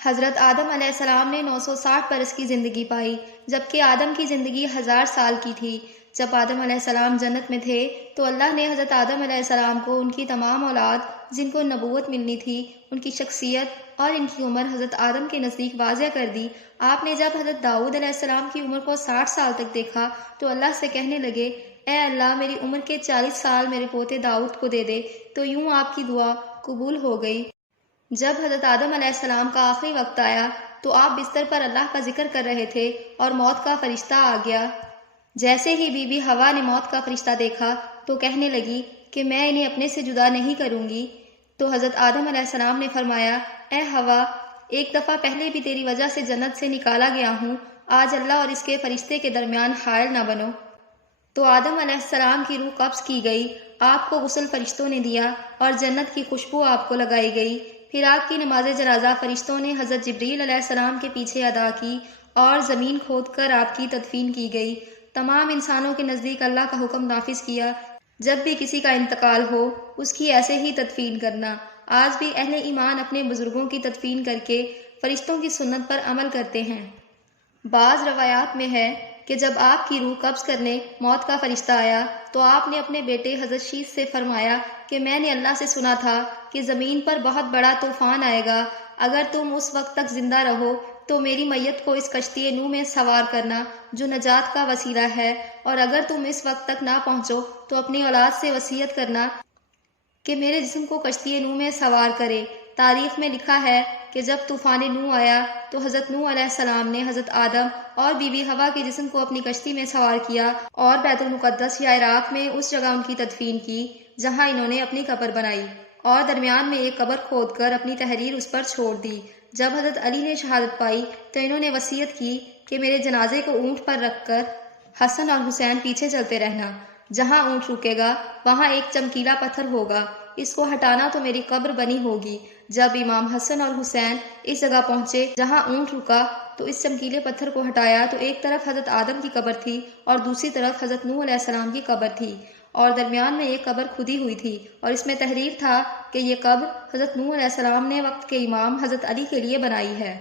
حضرت آدم علیہ السلام نے 960 برس کی زندگی پائی، جبکہ آدم کی زندگی 1000 سال کی تھی۔ جب آدم علیہ السلام جنت میں تھے تو اللہ نے حضرت آدم علیہ السلام کو ان کی تمام اولاد جن کو نبوت ملنی تھی، ان کی شخصیت اور ان کی عمر حضرت آدم کے نزدیک واضح کر دی۔ آپ نے جب حضرت داؤد علیہ السلام کی عمر کو 60 سال تک دیکھا تو اللہ سے کہنے لگے، اے اللہ، میری عمر کے 40 سال میرے پوتے داؤد کو دے دے، تو یوں آپ کی دعا قبول ہو گئی۔ جب حضرت آدم علیہ السلام کا آخری وقت آیا تو آپ بستر پر اللہ کا ذکر کر رہے تھے اور موت کا فرشتہ آ گیا۔ جیسے ہی بی بی حوا نے موت کا فرشتہ دیکھا تو کہنے لگی کہ میں انہیں اپنے سے جدا نہیں کروں گی۔ تو حضرت آدم علیہ السلام نے فرمایا، اے حوا، ایک دفعہ پہلے بھی تیری وجہ سے جنت سے نکالا گیا ہوں، آج اللہ اور اس کے فرشتے کے درمیان حائل نہ بنو۔ تو آدم علیہ السلام کی روح قبض کی گئی، آپ کو غسل فرشتوں نے دیا اور جنت کی خوشبو آپ کو لگائی گئی۔ پھر آپ کی نماز جنازہ فرشتوں نے حضرت جبریل علیہ السلام کے پیچھے ادا کی اور زمین کھود کر آپ کی تدفین کی گئی۔ تمام انسانوں کے نزدیک اللہ کا حکم نافذ کیا، جب بھی کسی کا انتقال ہو اس کی ایسے ہی تدفین کرنا۔ آج بھی اہل ایمان اپنے بزرگوں کی تدفین کر کے فرشتوں کی سنت پر عمل کرتے ہیں۔ بعض روایات میں ہے کہ جب آپ کی روح قبض کرنے موت کا فرشتہ آیا تو آپ نے اپنے بیٹے حضرت شیث سے فرمایا کہ میں نے اللہ سے سنا تھا کہ زمین پر بہت بڑا طوفان آئے گا، اگر تم اس وقت تک زندہ رہو تو میری میت کو اس کشتی نوح میں سوار کرنا جو نجات کا وسیلہ ہے، اور اگر تم اس وقت تک نہ پہنچو تو اپنی اولاد سے وصیت کرنا کہ میرے جسم کو کشتی نوح میں سوار کرے۔ تاریخ میں لکھا ہے کہ جب طوفان نوح آیا تو حضرت نوح علیہ السلام نے حضرت آدم اور بی بی حوا کے جسم کو اپنی کشتی میں سوار کیا اور بیت المقدس یا عراق میں اس جگہ ان کی تدفین کی جہاں انہوں نے اپنی قبر بنائی، اور درمیان میں ایک قبر کھود کر اپنی تحریر اس پر چھوڑ دی۔ جب حضرت علی نے شہادت پائی تو انہوں نے وصیت کی کہ میرے جنازے کو اونٹ پر رکھ کر حسن اور حسین پیچھے چلتے رہنا، جہاں اونٹ رکے گا وہاں ایک چمکیلا پتھر ہوگا، اس کو ہٹانا تو میری قبر بنی ہوگی۔ جب امام حسن اور حسین اس جگہ پہنچے جہاں اونٹ رکا تو اس چمکیلے پتھر کو ہٹایا تو ایک طرف حضرت آدم کی قبر تھی اور دوسری طرف حضرت نوح علیہ السلام کی قبر تھی، اور درمیان میں ایک قبر کھدی ہوئی تھی اور اس میں تحریر تھا کہ یہ قبر حضرت نوح علیہ السلام نے وقت کے امام حضرت علی کے لیے بنائی ہے۔